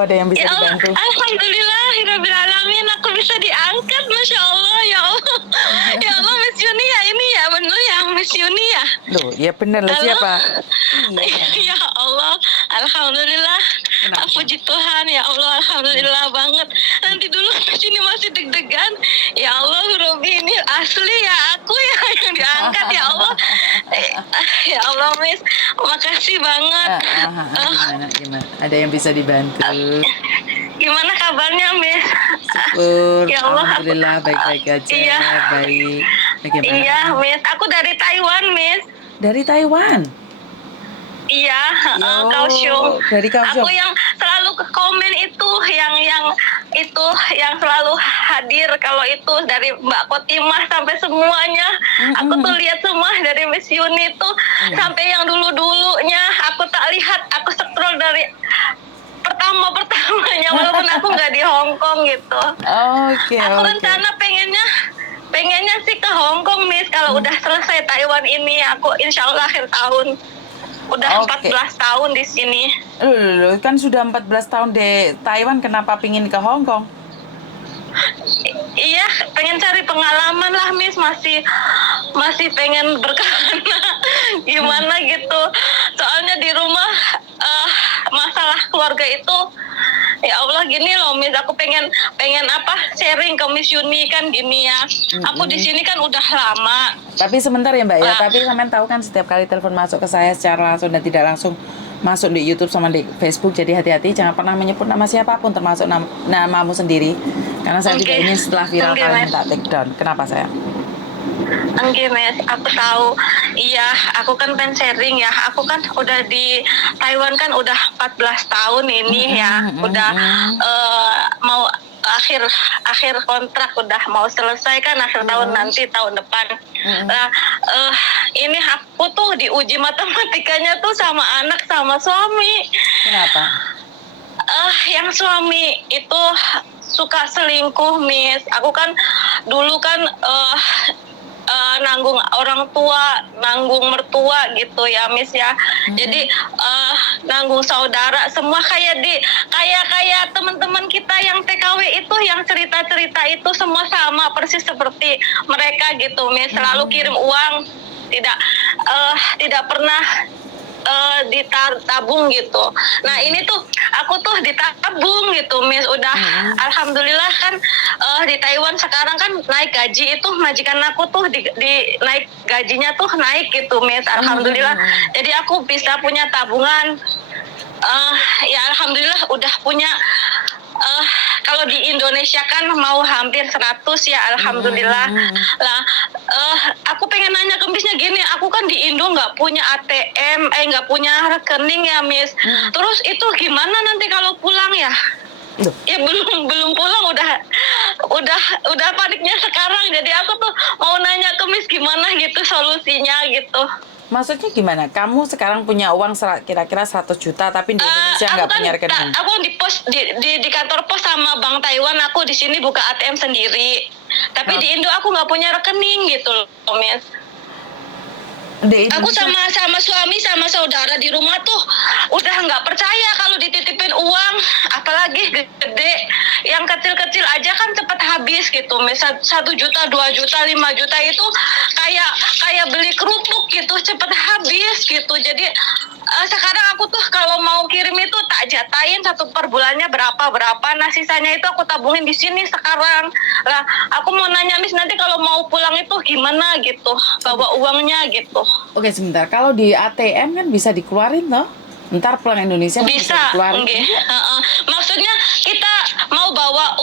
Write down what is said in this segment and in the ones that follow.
ada yang bisa Ya Allah, dibantu. alhamdulillahirobbilalamin aku bisa diangkat, masya Allah ya Allah. Ya Allah, Miss Yuni ya, ini ya bener ya Miss Yuni ya. Loh, ya bener lah, Halo. siapa? Iya. Ya Allah, alhamdulillah. Kenapa? Puji Tuhan, ya Allah, alhamdulillah banget. Nanti dulu di sini masih deg-degan. Ya Allah, Robi ini asli ya aku ya yang diangkat ya Allah. Ya Allah, Miss, makasih banget. Gimana? Ada yang bisa dibantu? Gimana kabarnya, Miss? Syukur, Ya Allah, alhamdulillah baik-baik aja. Iya. Baik. Bagaimana? Iya, Miss. Aku dari Taiwan, Miss. Dari Taiwan. Iya, Yo, Kaohsiung. dari Kaohsiung. Aku yang selalu ke komen itu, yang selalu hadir kalau itu dari Mbak Kotimah sampai semuanya. Aku tuh lihat semua dari Miss Yuni itu sampai yang dulu-dulunya. Aku tak lihat, aku scroll dari pertamanya walaupun aku nggak di Hong Kong gitu. Oke. Aku rencana pengennya sih ke Hong Kong, Miss. Kalau udah selesai Taiwan ini, aku insya Allah akhir tahun. Udah 14 tahun di sini. Loh, kan sudah 14 tahun di Taiwan, kenapa pingin ke Hong Kong? Iya, pengen cari pengalaman lah, Miss. Masih pengen berkelana gimana gitu. Soalnya di rumah masalah keluarga itu, ya Allah, gini loh, Miss. Aku pengen sharing ke Miss Yuni kan gini ya. Aku di sini kan udah lama. Tapi sebentar ya Mbak ya. Tapi sampean tahu kan setiap kali telepon masuk ke saya secara langsung dan tidak langsung masuk di YouTube sama di Facebook, jadi hati-hati, jangan pernah menyebut nama siapapun termasuk namamu sendiri, karena saya tidak ingin setelah viral kalian minta take down. Kenapa saya? Enggak, Mas, aku tahu. Iya, aku kan pengen sharing ya. Aku kan udah di Taiwan kan udah 14 tahun ini ya. Udah mau akhir kontrak, udah mau selesai kan akhir tahun nanti, tahun depan. Nah, ini aku tuh diuji matematikanya tuh sama anak sama suami. Kenapa? Yang suami itu suka selingkuh, Miss. Aku kan dulu kan nanggung orang tua, nanggung mertua gitu ya, Miss ya. Jadi nanggung saudara semua kayak teman-teman kita yang TKW itu, yang cerita-cerita itu semua sama persis seperti mereka gitu, Miss. Selalu kirim uang, tidak pernah ditabung gitu. Nah ini tuh aku tuh ditabung gitu, Miss. Udah alhamdulillah kan di Taiwan sekarang kan naik gaji itu, majikan aku tuh di naik gajinya tuh naik gitu, Miss. Alhamdulillah. Jadi aku bisa punya tabungan. Ya alhamdulillah udah punya. Kalau di Indonesia kan mau hampir 100 ya, alhamdulillah. Lah, aku pengen nanya ke Missnya gini, aku kan di Indo nggak punya ATM, nggak punya rekening ya, Miss. Terus itu gimana nanti kalau pulang ya? Ya belum pulang udah paniknya sekarang. Jadi aku tuh mau nanya ke Miss gimana gitu solusinya gitu. Maksudnya gimana? Kamu sekarang punya uang kira-kira 100 juta tapi di Indonesia nggak punya rekening? Aku di kantor pos sama Bank Taiwan, aku di sini buka ATM sendiri. Tapi di Indo aku nggak punya rekening gitu loh, Miss. Aku sama suami sama saudara di rumah tuh udah nggak percaya kalau dititipin uang, apalagi gede. Yang kecil-kecil aja kan cepet habis gitu, Miss. 1 juta, 2 juta, 5 juta itu kayak beli kerupuk gitu, cepet habis gitu. Jadi sekarang aku tuh kalau mau kirim itu tak jatahin per bulannya berapa. Nah sisanya itu aku tabungin di sini sekarang. Lah aku mau nanya, Miss, nanti kalau mau pulang itu gimana gitu, bawa uangnya gitu. Oke, sebentar. Kalau di ATM kan bisa dikeluarin toh? Ntar pulang Indonesia bisa dikeluarin. Maksudnya kita mau bawa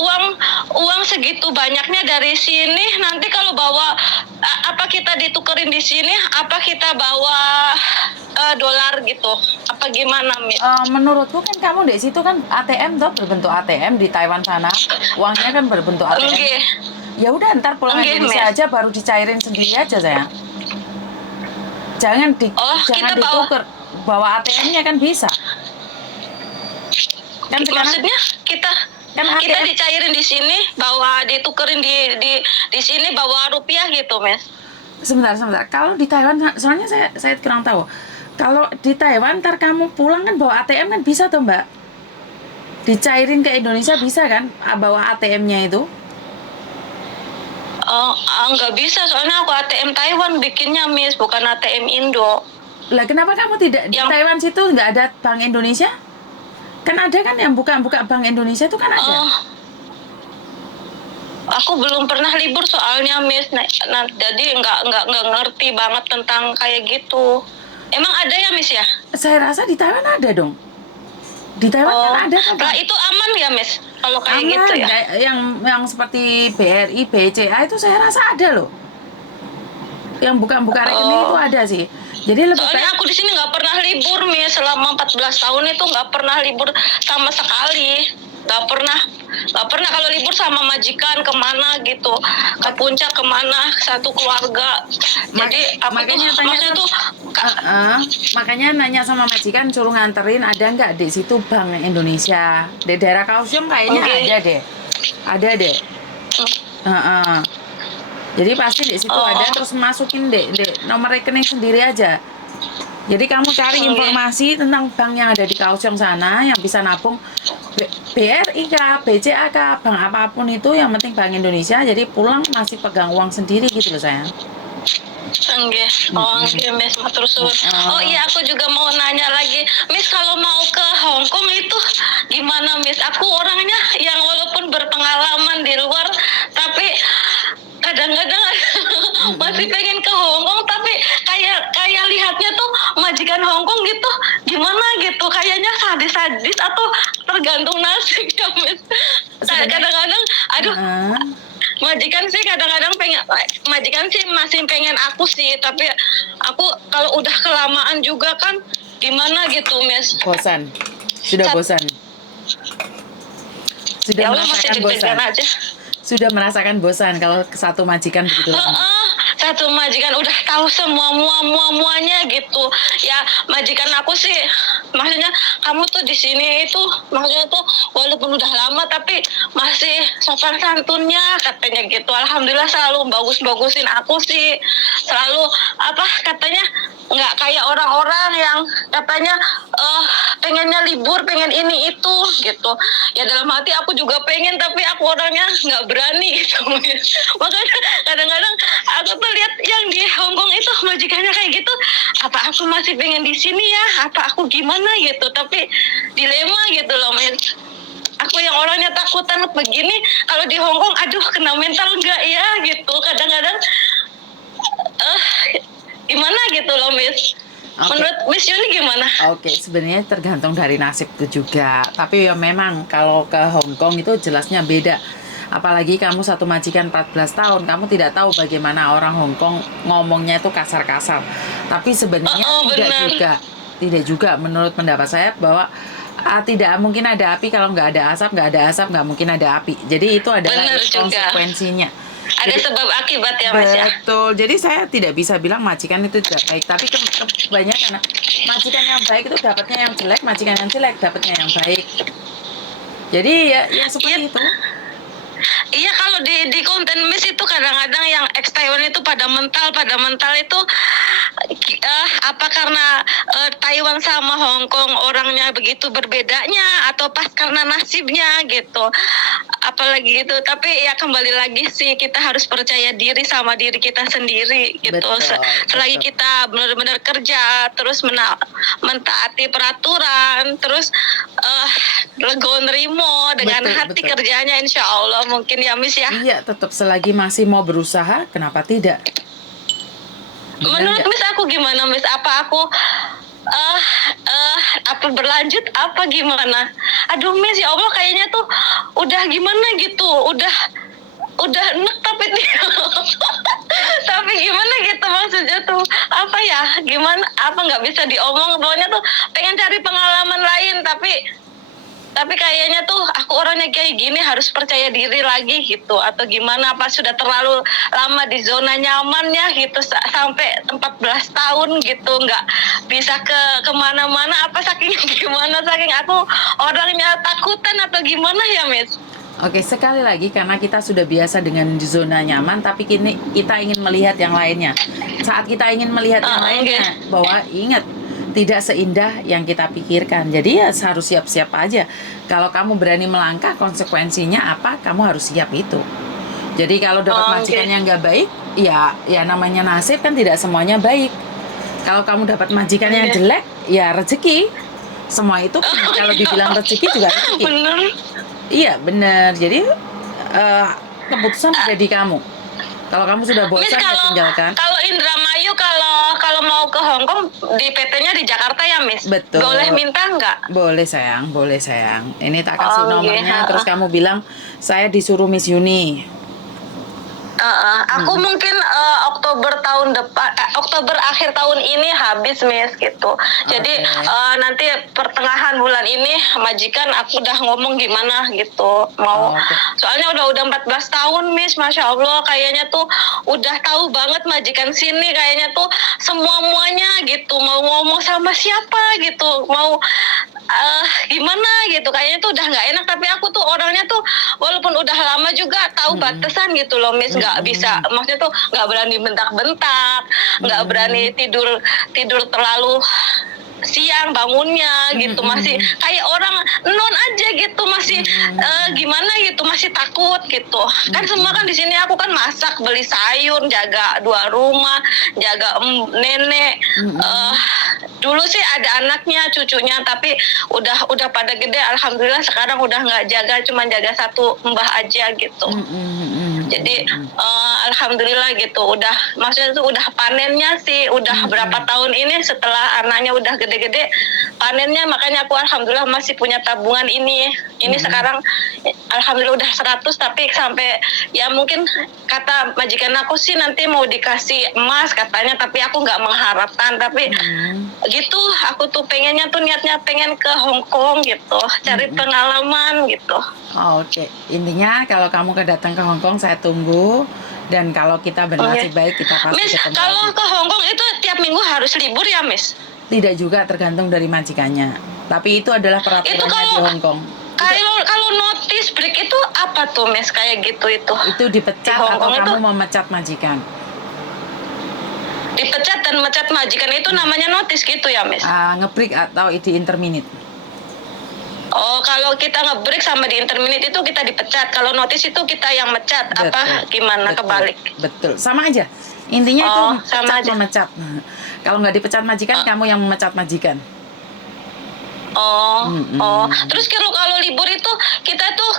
uang segitu banyaknya dari sini, nanti kalau bawa apa kita ditukerin di sini, apa kita bawa dolar gitu, apa gimana, Miss? Menurutku kan kamu di situ kan ATM toh, berbentuk ATM di Taiwan sana, uangnya kan berbentuk ATM. Ya udah, ntar pulang Indonesia aja baru dicairin sendiri aja, sayang. Jangan ditukar, bawa ATM-nya kan bisa. Kan maksudnya kita dicairin di sini, bawa ditukerin di sini, bawa rupiah gitu, Miss. Sebentar. Kalau di Taiwan, soalnya saya kurang tahu. Kalau di Taiwan ntar kamu pulang kan bawa ATM kan bisa tuh, Mbak. Dicairin ke Indonesia bisa kan? Bawa ATM-nya itu? Nggak bisa, soalnya aku ATM Taiwan bikinnya, Miss, bukan ATM Indo. Lah kenapa kamu tidak di Yang Taiwan situ nggak ada Bank Indonesia? Kan ada kan yang buka Bank Indonesia itu kan ada. eh, aku belum pernah libur soalnya, Miss. Jadi nggak ngerti banget tentang kayak gitu. Emang ada ya, Miss ya? Saya rasa di Taiwan ada dong. Di Taiwan kan ada kan? Lah itu aman ya, Miss? Kalau kayak Aman, gitu ya? yang seperti BRI, BCA itu saya rasa ada loh. Yang buka rekening itu ada sih. Jadi lebih Soalnya aku di sini nggak pernah libur, Miss. Selama 14 tahun itu nggak pernah libur sama sekali. Nggak pernah kalau libur sama majikan kemana gitu, ke puncak kemana, satu keluarga. Jadi aku makanya tuh maksudnya tuh makanya nanya sama majikan suruh nganterin ada nggak di situ Bank Indonesia di daerah Kaohsiung kayaknya ada deh. Jadi pasti di situ ada, terus masukin deh nomor rekening sendiri aja. Jadi kamu cari informasi tentang bank yang ada di Kaohsiung sana yang bisa nabung, BRI kah, BCA kah, bank apapun itu, yang penting Bank Indonesia. Jadi pulang masih pegang uang sendiri gitu loh sayang. Enggak, enggak, Miss, matur suwun. Oh iya, aku juga mau nanya lagi, Miss, kalau mau ke Hong Kong itu gimana, Miss? Aku orangnya yang walaupun berpengalaman di luar, tapi kadang-kadang masih pengen ke Hong Kong, tapi kayak lihatnya tuh majikan Hong Kong gitu, gimana gitu, kayaknya sadis-sadis atau tergantung nasib ya, Miss. Kadang-kadang, aduh. Majikan sih kadang-kadang majikan sih masih pengen aku sih, tapi aku kalau udah kelamaan juga kan gimana gitu, Miss. Bosan, sudah bosan, sudah Ya Allah, merasakan masih bosan, aja. Sudah merasakan bosan kalau satu majikan begitu lama. Satu majikan udah tahu semua muanya gitu ya. Majikan aku sih maksudnya, kamu tuh di sini itu maksudnya tuh walaupun udah lama tapi masih sopan santunnya katanya gitu. Alhamdulillah selalu bagusin aku sih, selalu katanya nggak kayak orang-orang yang katanya pengennya libur, pengen ini itu gitu ya. Dalam hati aku juga pengen, tapi aku orangnya nggak berani gitu. Makanya kadang-kadang aku tuh lihat yang di Hongkong itu majikannya kayak gitu, apa aku masih pengen di sini ya, apa aku gimana gitu. Tapi dilema gitu loh, Miss. Aku yang orangnya takutan begini, kalau di Hongkong aduh kena mental nggak ya gitu. Kadang-kadang gimana gitu loh, Miss. Okay. Menurut Miss Yuni gimana? Oke, sebenarnya tergantung dari nasibku juga. Tapi ya memang kalau ke Hong Kong itu jelasnya beda. Apalagi kamu satu majikan 14 tahun, kamu tidak tahu bagaimana orang Hong Kong ngomongnya itu kasar-kasar. Tapi sebenarnya tidak juga menurut pendapat saya bahwa tidak mungkin ada api kalau nggak ada asap, nggak mungkin ada api. Jadi itu adalah konsekuensinya. Ada sebab akibat ya, Mas ya. Betul. Jadi saya tidak bisa bilang majikan itu tidak baik, tapi kebanyakan majikan yang baik itu dapatnya yang jelek, majikan yang jelek dapatnya yang baik. Jadi ya seperti itu. Iya, kalau di konten Miss itu kadang-kadang yang ex Taiwan itu pada mental itu apa karena Taiwan sama Hong Kong orangnya begitu berbedanya, atau pas karena nasibnya gitu, apalagi gitu. Tapi ya kembali lagi sih, kita harus percaya diri sama diri kita sendiri gitu. Selagi kita benar-benar kerja, terus mentaati peraturan, terus lego nerimo dengan hati kerjanya, insya Allah mungkin ya, Miss ya. Iya, tetap selagi masih mau berusaha, kenapa tidak? Menurut Miss aku gimana, Miss? Apa aku apa berlanjut apa gimana? Aduh, Miss, ya Allah, kayaknya tuh udah gimana gitu, udah enek tapi tapi gimana gitu, maksudnya tuh apa ya, gimana, apa nggak bisa diomong, pokoknya tuh pengen cari pengalaman lain, tapi kayaknya tuh aku orangnya kayak gini, harus percaya diri lagi gitu, atau gimana, apa sudah terlalu lama di zona nyamannya gitu, sampai 14 tahun gitu nggak bisa kemana-mana, apa saking aku orangnya takutan atau gimana ya, Miss? Oke, sekali lagi karena kita sudah biasa dengan zona nyaman, tapi kini kita ingin melihat yang lainnya. Saat kita ingin melihat yang lainnya, bahwa ingat tidak seindah yang kita pikirkan. Jadi ya harus siap-siap aja. Kalau kamu berani melangkah, konsekuensinya apa? Kamu harus siap itu. Jadi kalau dapat majikan yang nggak baik, ya namanya nasib kan tidak semuanya baik. Kalau kamu dapat majikan yang jelek, ya rezeki. Semua itu kalau dibilang rezeki juga rezeki. Bener. Iya benar. Jadi keputusan ada di kamu. Kalau kamu sudah bosan, ya tinggalkan. Kalau Indramayu kalau mau ke Hong Kong di PT-nya di Jakarta ya, Miss. Betul. Boleh minta nggak? Boleh sayang, boleh sayang. Ini tak kasih nomornya, terus kamu bilang saya disuruh Miss Yuni. Aku mungkin Oktober akhir tahun ini habis, Miss, gitu. Jadi nanti pertengahan bulan ini majikan aku udah ngomong gimana gitu mau. Soalnya udah 14 tahun, Miss, Masya Allah, kayaknya tuh udah tahu banget majikan sini, kayaknya tuh muanya gitu, mau ngomong sama siapa gitu, mau gimana gitu, kayaknya tuh udah nggak enak. Tapi aku tuh orangnya tuh walaupun udah lama juga tahu batasan gitu loh, Miss. Nggak bisa, maksudnya tuh nggak berani bentak-bentak, nggak berani tidur terlalu siang bangunnya gitu, masih kayak orang non aja gitu, masih gimana gitu, masih takut gitu. Kan semua kan di sini aku kan masak, beli sayur, jaga 2 rumah, jaga nenek. Dulu sih ada anaknya, cucunya, tapi udah pada gede, alhamdulillah. Sekarang udah nggak jaga, cuma jaga 1 mbah aja gitu. Jadi alhamdulillah gitu, maksudnya tuh udah panennya sih, udah berapa tahun ini setelah anaknya udah gede-gede panennya, makanya aku alhamdulillah masih punya tabungan ini. Sekarang alhamdulillah udah 100, tapi sampai ya mungkin kata majikan aku sih nanti mau dikasih emas katanya, tapi aku nggak mengharapkan. Tapi gitu, aku tuh pengennya tuh niatnya pengen ke Hong Kong gitu, cari pengalaman gitu. Oke. Intinya kalau kamu datang ke Hong Kong, saya tunggu. Dan kalau kita bernasib baik, kita pasti Miss, ketemu. kalau ke Hong Kong itu tiap minggu harus libur ya, Miss? Tidak juga, tergantung dari majikannya. Tapi itu adalah peraturannya di Hong Kong. Kalau notice break itu apa tuh, Miss? Kayak gitu itu? Itu dipecat atau kamu memecat majikan? Dipecat dan mecat majikan itu namanya notice gitu ya, Miss? Ngebreak atau di interminute. Oh, kalau kita ngebreak sama di interminute itu kita dipecat. Kalau notice itu kita yang mecat. Betul, apa gimana betul, kebalik? Betul, sama aja. Intinya itu sama aja. memecat. Kalau nggak dipecat majikan, kamu yang memecat majikan. Terus kalau libur itu kita tuh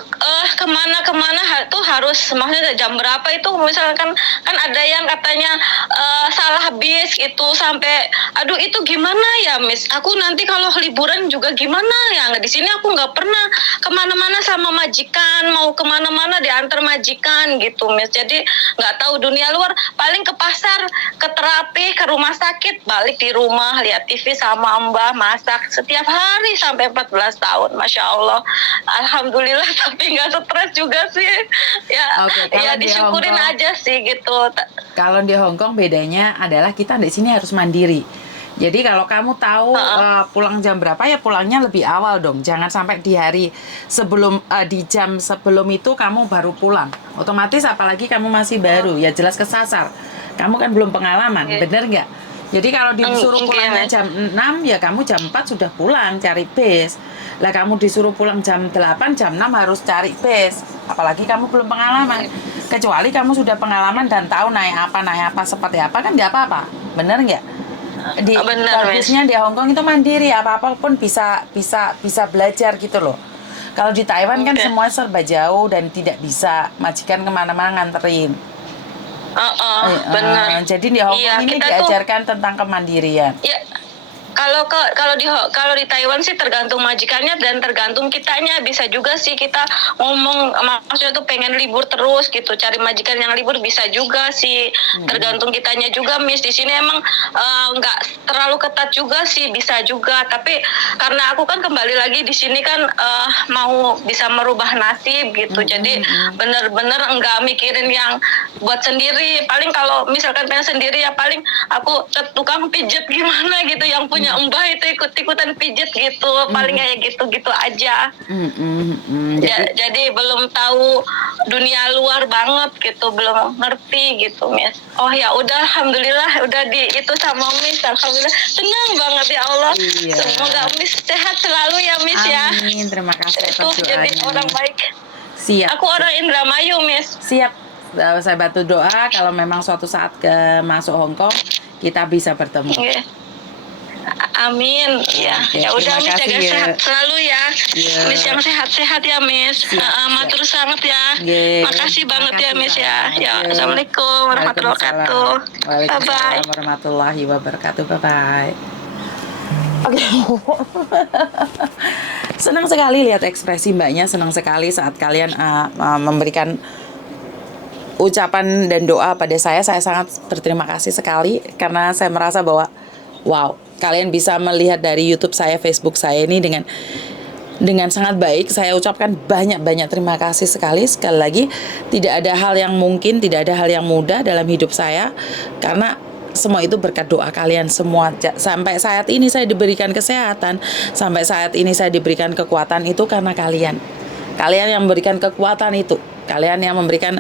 kemana tuh harus, maksudnya jam berapa itu, misalkan kan ada yang katanya salah bis itu sampai aduh itu gimana ya, Miss? Aku nanti kalau liburan juga gimana ya? Di sini aku nggak pernah kemana-mana sama majikan, mau kemana-mana diantar majikan gitu, Miss. Jadi nggak tahu dunia luar, paling ke pasar, ke terapi, ke rumah sakit, balik di rumah lihat TV sama Mbah, masak setiap hari sampai 14 tahun, Masya Allah, alhamdulillah. Tapi nggak stres juga sih ya. Ya disyukurin aja sih gitu. Kalau di Hong Kong bedanya adalah kita di sini harus mandiri. Jadi kalau kamu tahu pulang jam berapa, ya pulangnya lebih awal dong. Jangan sampai di hari sebelum, di jam sebelum itu kamu baru pulang. Otomatis apalagi kamu masih baru, ya jelas kesasar. Kamu kan belum pengalaman, bener nggak? Jadi kalau disuruh pulangnya jam 6, ya kamu jam 4 sudah pulang cari bis. Lah kamu disuruh pulang jam 8, jam 6 harus cari bis. Apalagi kamu belum pengalaman. Kecuali kamu sudah pengalaman dan tahu naik apa, seperti apa, kan nggak apa-apa. Bener nggak? Bagusnya di Hong Kong itu mandiri, apa-apa pun bisa belajar gitu loh. Kalau di Taiwan kan semua serba jauh dan tidak bisa majikan kemana-mana nganterin. Benar. Jadi di Hong Kong ini diajarkan tentang kemandirian. Ya. Kalau di Taiwan sih tergantung majikannya dan tergantung kitanya. Bisa juga sih kita ngomong, maksudnya tuh pengen libur terus gitu, cari majikan yang libur, bisa juga sih. Tergantung kitanya juga, Miss. Di sini emang nggak terlalu ketat juga sih, bisa juga. Tapi karena aku kan kembali lagi di sini kan mau bisa merubah nasib gitu. Jadi bener-bener nggak mikirin yang buat sendiri. Paling kalau misalkan pengen sendiri ya paling aku ke tukang pijet gimana gitu, yang punya Mbah itu ikut-ikutan pijet gitu, paling kayak gitu-gitu aja. Jadi belum tahu dunia luar banget gitu, belum ngerti gitu Miss. Oh ya udah, alhamdulillah udah di itu sama Miss, alhamdulillah senang banget ya Allah. Iya. Semoga Miss sehat selalu ya Miss ya. Amin, terima kasih atas Itu jadi doanya. orang baik. Siap. Aku orang Indramayu Miss. Siap. Saya bantu doa kalau memang suatu saat masuk Hong Kong kita bisa bertemu. Iya. Amin ya. Oke, Ya udah terima Miss, jaga kasih ya. sehat selalu ya. Iya. Miss yang sehat-sehat ya Miss. Siap, Matur sangat ya. Iya. Makasih banget ya Makasih, Miss ya. Pak. Ya, Iya. Assalamualaikum warahmatullahi wabarakatuh. Bye bye. Waalaikumsalam warahmatullahi wabarakatuh. Bye bye. Oke. Senang sekali lihat ekspresi mbaknya, senang sekali saat kalian memberikan ucapan dan doa pada saya sangat berterima kasih sekali karena saya merasa bahwa wow, kalian bisa melihat dari YouTube saya, Facebook saya ini dengan sangat baik. Saya ucapkan banyak-banyak terima kasih sekali lagi. Tidak ada hal yang mungkin, tidak ada hal yang mudah dalam hidup saya karena semua itu berkat doa kalian semua. Sampai saat ini saya diberikan kesehatan, sampai saat ini saya diberikan kekuatan itu karena kalian. Kalian yang memberikan kekuatan itu, kalian yang memberikan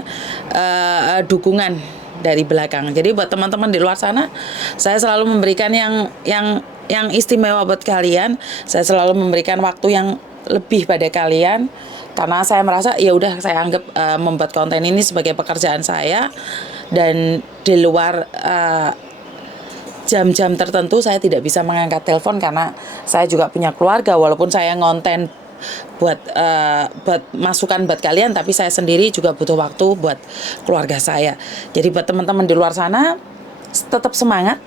dukungan dari belakang. Jadi buat teman-teman di luar sana, saya selalu memberikan yang istimewa buat kalian. Saya selalu memberikan waktu yang lebih pada kalian karena saya merasa ya udah, saya anggap membuat konten ini sebagai pekerjaan saya, dan di luar jam-jam tertentu saya tidak bisa mengangkat telepon karena saya juga punya keluarga. Walaupun saya ngonten buat masukan buat kalian, tapi saya sendiri juga butuh waktu buat keluarga saya. Jadi buat teman-teman di luar sana, tetap semangat,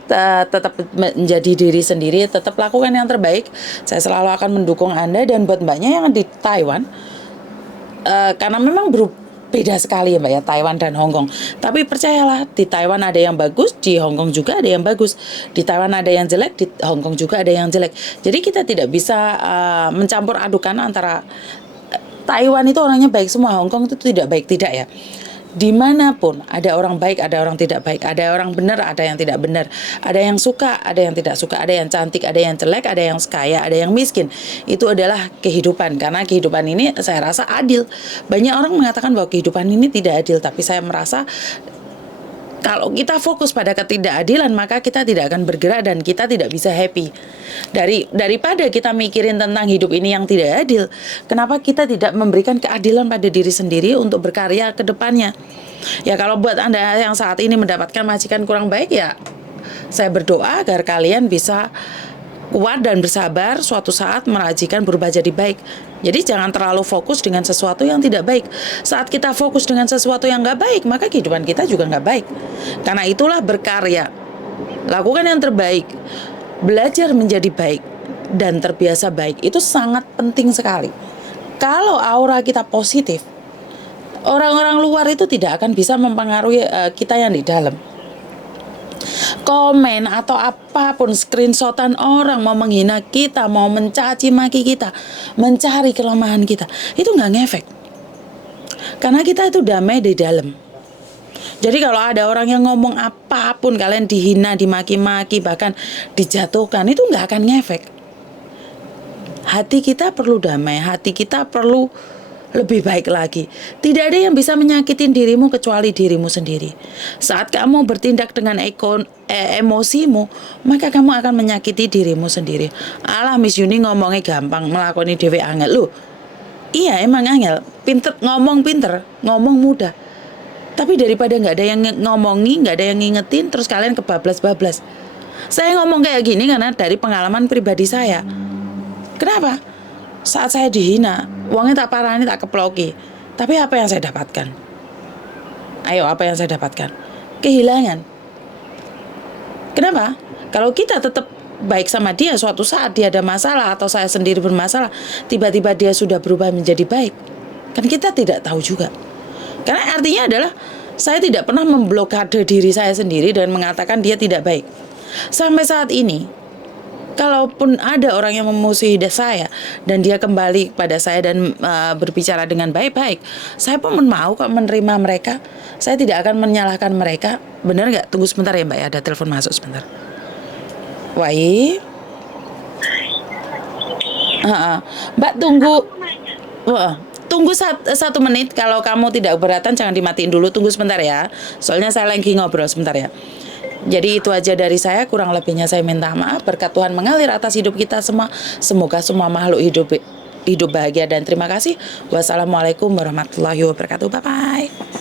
tetap menjadi diri sendiri, tetap lakukan yang terbaik. Saya selalu akan mendukung Anda. Dan buat mbaknya yang di Taiwan, karena memang beda sekali ya mbak ya, Taiwan dan Hong Kong. Tapi percayalah, di Taiwan ada yang bagus, di Hong Kong juga ada yang bagus. Di Taiwan ada yang jelek, di Hong Kong juga ada yang jelek. Jadi kita tidak bisa mencampur adukan antara Taiwan itu orangnya baik semua, Hong Kong itu tidak baik, tidak ya. Dimanapun ada orang baik, ada orang tidak baik, ada orang benar, ada yang tidak benar, ada yang suka, ada yang tidak suka, ada yang cantik, ada yang jelek, ada yang kaya, ada yang miskin. Itu adalah kehidupan, karena kehidupan ini saya rasa adil. Banyak orang mengatakan bahwa kehidupan ini tidak adil, tapi saya merasa kalau kita fokus pada ketidakadilan, maka kita tidak akan bergerak dan kita tidak bisa happy. Daripada kita mikirin tentang hidup ini yang tidak adil, kenapa kita tidak memberikan keadilan pada diri sendiri untuk berkarya ke depannya? Ya kalau buat Anda yang saat ini mendapatkan majikan kurang baik, ya saya berdoa agar kalian bisa kuat dan bersabar, suatu saat merajikan berubah jadi baik. Jadi jangan terlalu fokus dengan sesuatu yang tidak baik. Saat kita fokus dengan sesuatu yang nggak baik, maka kehidupan kita juga nggak baik. Karena itulah berkarya, lakukan yang terbaik, belajar menjadi baik, dan terbiasa baik. Itu sangat penting sekali. Kalau aura kita positif, orang-orang luar itu tidak akan bisa mempengaruhi kita yang di dalam. Komen atau apapun, screenshotan orang mau menghina kita, mau mencaci maki kita, mencari kelemahan kita, itu nggak ngefek. Karena kita itu damai di dalam. Jadi kalau ada orang yang ngomong apapun, kalian dihina, dimaki-maki, bahkan dijatuhkan, itu nggak akan ngefek. Hati kita perlu damai, hati kita perlu lebih baik lagi. Tidak ada yang bisa menyakitin dirimu kecuali dirimu sendiri. Saat kamu bertindak dengan emosimu, maka kamu akan menyakiti dirimu sendiri. Alah, Miss Yuni ngomongnya gampang, melakoni dhewe angel. Loh, iya emang angel. Pinter ngomong mudah. Tapi daripada nggak ada yang ngomongi, nggak ada yang ngingetin, terus kalian kebablas-bablas. Saya ngomong kayak gini karena dari pengalaman pribadi saya. Kenapa? Saat saya dihina, uangnya tak parani, tak keploki. Tapi apa yang saya dapatkan? Ayo, apa yang saya dapatkan? Kehilangan. Kenapa? Kalau kita tetap baik sama dia, suatu saat dia ada masalah atau saya sendiri bermasalah, tiba-tiba dia sudah berubah menjadi baik. Kan kita tidak tahu juga. Karena artinya adalah saya tidak pernah memblokade diri saya sendiri dan mengatakan dia tidak baik. Sampai saat ini, kalaupun ada orang yang memusuhi saya dan dia kembali pada saya dan berbicara dengan baik-baik, saya pun mau kok menerima mereka. Saya tidak akan menyalahkan mereka. Benar nggak? Tunggu sebentar ya Mbak ya, ada telepon masuk sebentar. Wai, Mbak tunggu. tunggu 1 menit. Kalau kamu tidak keberatan jangan dimatiin dulu, tunggu sebentar ya. Soalnya saya lagi ngobrol sebentar ya. Jadi itu aja dari saya, kurang lebihnya saya minta maaf. Berkat Tuhan mengalir atas hidup kita semua. Semoga semua makhluk hidup bahagia dan terima kasih. Wassalamualaikum warahmatullahi wabarakatuh. Bye bye.